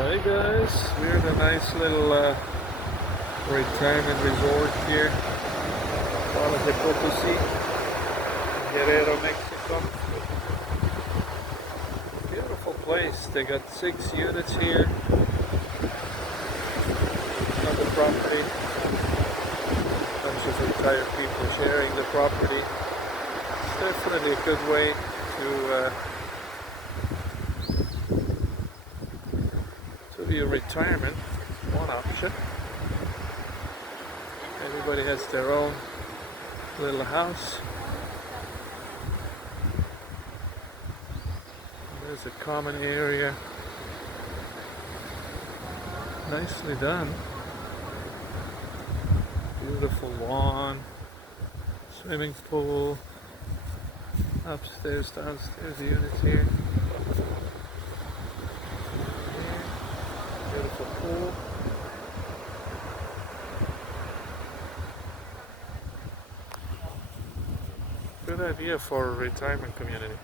Hi guys, we're at a nice little retirement resort here, Potosí, Guerrero, Mexico. Beautiful place. They got 6 units here on the property. Bunch of retired people sharing the property. It's definitely a good way to view retirement. One option. Everybody has their own little house. There's a common area. Nicely done. Beautiful lawn, swimming pool, upstairs, downstairs units here. Beautiful pool. Good idea for a retirement community.